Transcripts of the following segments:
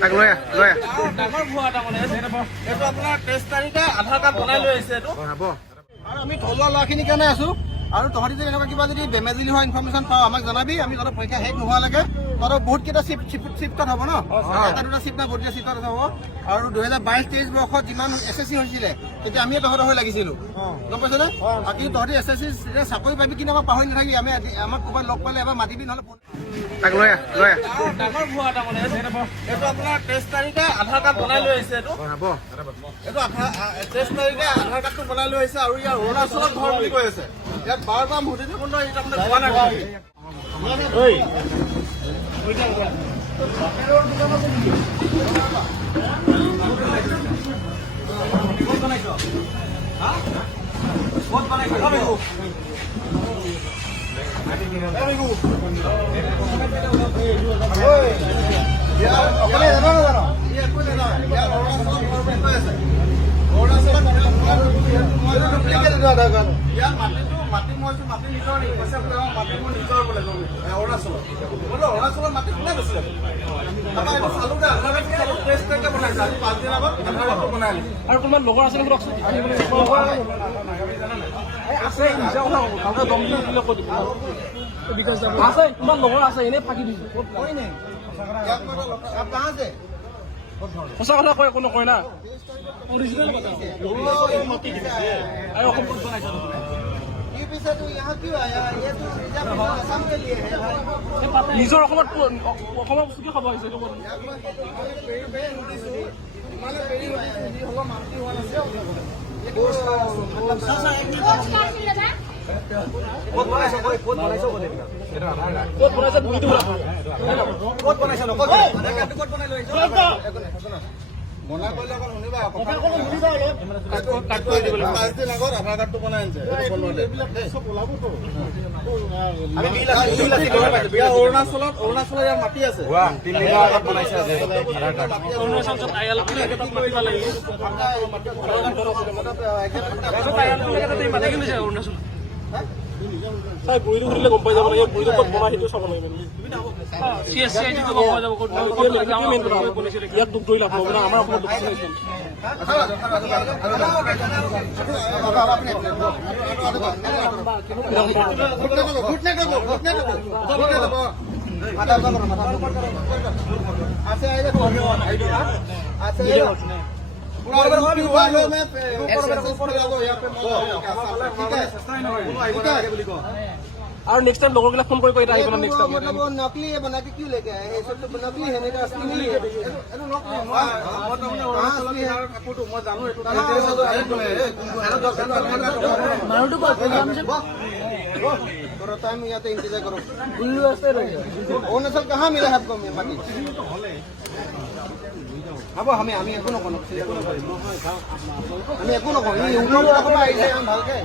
তাক লৈ লৈ ডাঙৰ ভুৱা এটা মানে এইটো আপোনাৰ 23 তাৰিখে আধাৰ কাৰ্ড বনাই লৈ আহিছে এইটো হ'ব। আৰু আমি থলুৱা ল'ৰাখিনিৰ কাৰণে আছো আৰু তহঁতি যদি এনেকুৱা কিবা যদি বেমেজিলি হোৱা ইনফৰমেশ্যন পাওঁ আমাক জনাবি। আমি তহঁতৰ পৰীক্ষা শেষ নোহোৱালৈকে তহঁতৰ বহুত কেইটা চিফ্টত হ'ব ন, এটা দুটা চিফ্ট বা বহুত কেইটা চিফ্টত হ'ব। আৰু 2022-23 বৰ্ষত যিমান SSC হৈছিলে তেতিয়া আমিয়ে তহঁতৰ হৈ লাগিছিলো, গম পাইছনে? বাকী তহঁতি SSC চাকৰি পাবি কিন্তু আমাক পাহৰি নাথাকিবি। আমি আমাক ক'ৰবাত লগ পালে এবাৰ মাতিবি, নহ'লে তাক লৈ লৈ ডাঙৰ ভুৱা এটা মানে এইটো আপোনাৰ 23 তাৰিখে আধাৰ কাৰ্ড বনাই লৈ আহিছে এইটো হ'ব। এইটো 23 তাৰিখে আধাৰ কাৰ্ডটো বনাই লৈ আহিছে আৰু ইয়াৰ অৰুণাচলত ঘৰ বুলি কৈ আছে। ইয়াত বাৰবাৰ মুঠি কোন এইটো আপোনাৰ কোৱা নাই। মাটি মই মাটি নিজৰ পইচা মাটি মোৰ নিজৰ বোলে অৰুণাচলত মাটি কোনে গৈছিলে চালো দে আধাৰ কাৰ্ড 23 তাৰিখে বনাইছে। আজি 5 দিন আগত আধাৰ কাৰ্ডটো বনাই আনিছে। আৰু তোমাৰ লগৰ আছে নেকি? আছে ভালকে দম দি দিলে কৈ দিব আছে। তোমাৰ লগৰ আছে এনেই ফাঁকি দিছে সঁচা কথা কয়, একো নকয় না। অৰিজিনেল কথা আৰু অসম বনাইছে নিজৰ অসমত অসমৰ বস্তু কি খাব আহিছে এইটো ক'ত বনাইছে বনাই কৰিলে অকণ শুনিবা। 5 দিন আগত আধাৰ কাৰ্ডটো বনাই আনিছে। অৰুণাচলত ইয়াৰ মাটি আছে। অৰুণাচল চাই গুৰিটো সুধিলে গম পাই যাব লাগে। গুৰিটো ক'ত বনাই সেইটো চাব লাগে। ইয়াত দুখ ধৰি লাভ হ'ব না, আমাৰ অসমত দুখ और नेक्स्ट टाइम लोगों के लिए फोन कोई कोई आएगा नेक्स्ट टाइम मतलब वो नकली है बना के क्यों लेके आए? ये सब तो नकली है, नहीं तो असली नहीं है। एनो नकली है। असली है फोटो मैं जानू है। मारुटो को प्रोग्राम से करो टाइम यहाँ तो इंतजार करो। उल्लू ऐसे रहे अरुणाचल कहाँ मिला है आपको माटी? अब हमें एको नकरो আমি একো নকওঁ। এই উন্নত ৰকমৰ আহিছে ইমান ভালকে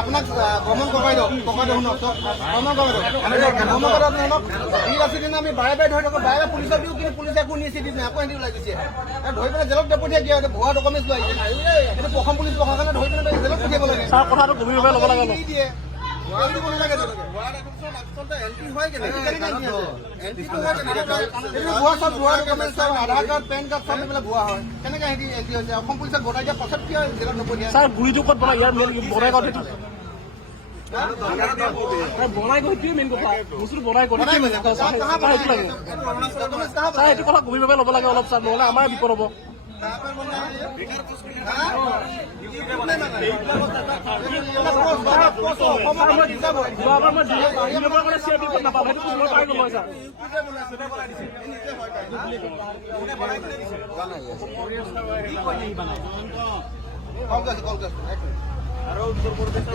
আপোনাক ভ্ৰমণ কৰাই দিয়ক। শুনক ভ্ৰমণ কৰাই দিয়ক। ঠিক আছে কিন্তু আমি বাৰে বাৰে ধৰি থাকোঁ। বাৰে পুলিচক দিওঁ কিন্তু পুলিচে একো নিশ্চিত দিছে। আকৌ সিহঁতি ওলাই গৈছে ধৰি পেলাই জেলত পঠিয়াই দিয়ে। ভুৱা ডকুমেণ্টছ লৈ আহিছে। এইটো অসম পুলিচ প্ৰশাসনে ধৰি পেলাই জেলত পঠিয়াব লাগে। তাৰ কথাটো গভীৰভাৱে ল'ব লাগে। দিয়ে আধাৰ কাৰ্ড পেন কাৰ্ড চব এইবিলাক ভুৱা হয়। কেনেকে সিহঁতি এণ্ট্ৰি হৈছে? অসম পুলিচক বনাই দিয়া পাছত কিয় জেলত নপঠিয়াই? ছাৰ গুৰিটো ক'ত বনাই? ইয়াৰ মেইন বনাই গৈ বনাই গৈ মেইন কথা বস্তুটো বনাই গৈ ছাৰ এইটো কথা গভীৰভাৱে ল'ব লাগে অলপ ছাৰ, নহ'লে আমাৰ বিপদ হ'ব।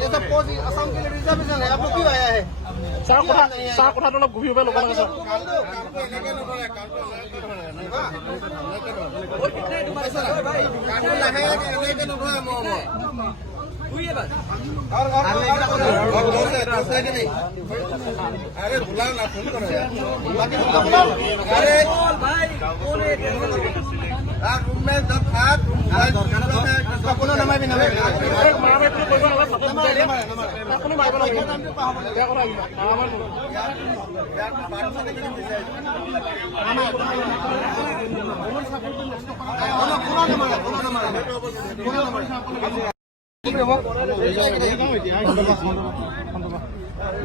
ये सब पोस्ट असम के लिए रिजर्वेशन है। आपको क्यों आया है? চাৰ কথাটো অলপ গভীৰভাৱে ল'ব লাগে ছাৰ। अरे बुला ना फोन करो। কোনো নামাবি নামাবি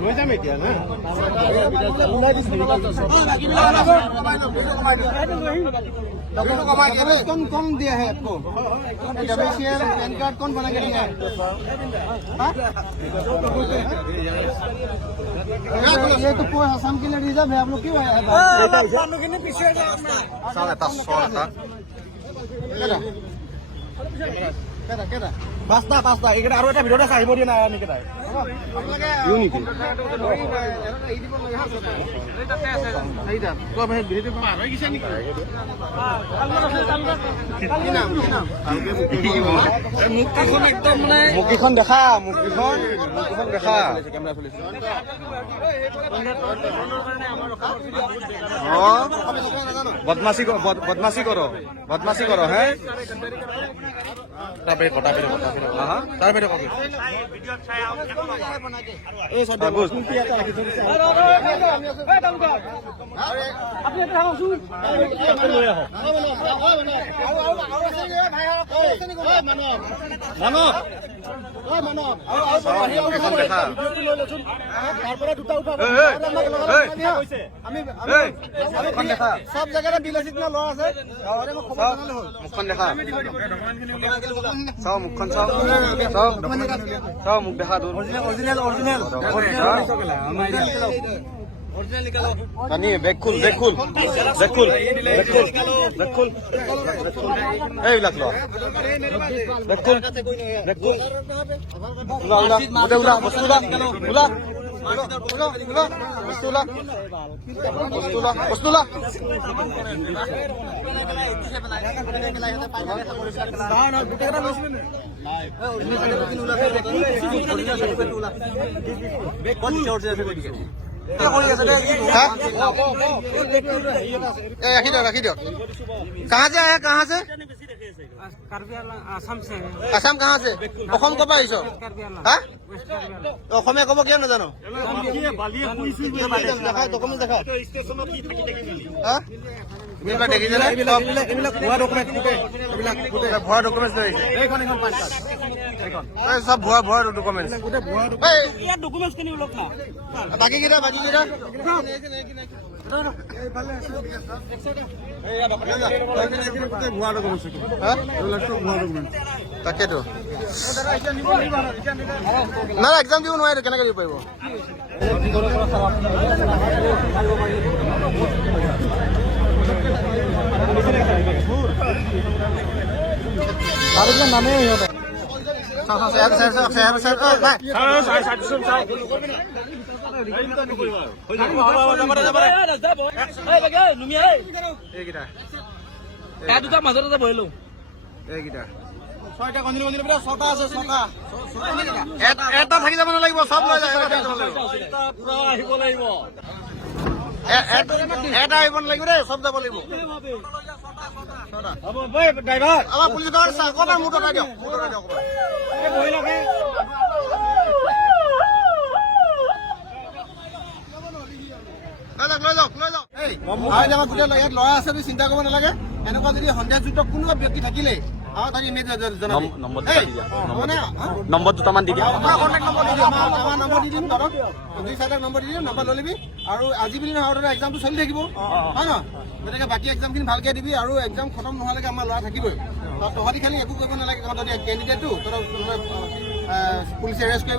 লৈ যাম এতিয়া না कौन दिया है आपको WCL पैन कार्ड कौन बना के दिया है ये तो पूरा असम के लिए रिजर्व है आप लोग क्यों आए পাঁচটা এইকেইটা আৰু এটা ভিডিঅ'তে আহিব দিয়া নাই নেকেইটাই মুখকেইখন দেখা মুখকেইখন দেখা বদমাছি করো হ্যাঁ সব জায়গাতে বিলাসিত ল'ৰা আছে মুখখন দেখা চাও মুখখন চাও মুখ দেখা বেগ খুল এইবিলাক ল বেগ খুল राखी दो कहाँ से आया कहाँ से आसाम कहाँ से অসম ক'ৰ পৰা আহিছ হা অসমীয়া ক'ব কিয় নাজানো ভুৱা ডকুমেণ্ট সব ভুৱা ডকুমেণ্ট বাকী কেইটা তাকেতো না এক্সাম দিব নোৱাৰে কেনেকে দিব পাৰিব নামে মাজতে বহিলো এইকেইটা ছয়টা ছটা আছে ছটা এটা থাকি যাব নালাগিব সব লৈ যায় আহিব লাগিব এটা আহিব নালাগিব দেই সব যাব লাগিব ড্ৰাইভাৰ আমাৰ পুলিচ অকণমান মুঠ উঠাই দিয়ক ল'ৰা আছে চিন্তা কৰিব নালাগে এনেকুৱা যদি সন্দেহযুক্ত কোনো ব্যক্তি থাকিলে নম্বৰ দুটামান দি দিম নম্বৰ দি দিম ধৰক 2-4টা নম্বৰ দি দিম নম্বৰ লৈ ল'বি আৰু আজি বুলি নহয় এক্সামটো চলি থাকিব হয় নহয় গতিকে বাকী এক্সামখিনি ভালকৈ দিবি আৰু এক্সাম খতম নোহোৱালৈকে আমাৰ ল'ৰা থাকিবই তহঁতি খালি একো কৰিব নালাগে তহঁতি কেণ্ডিডেটটো তহঁতক পুলিচে এৰেষ্ট কৰিব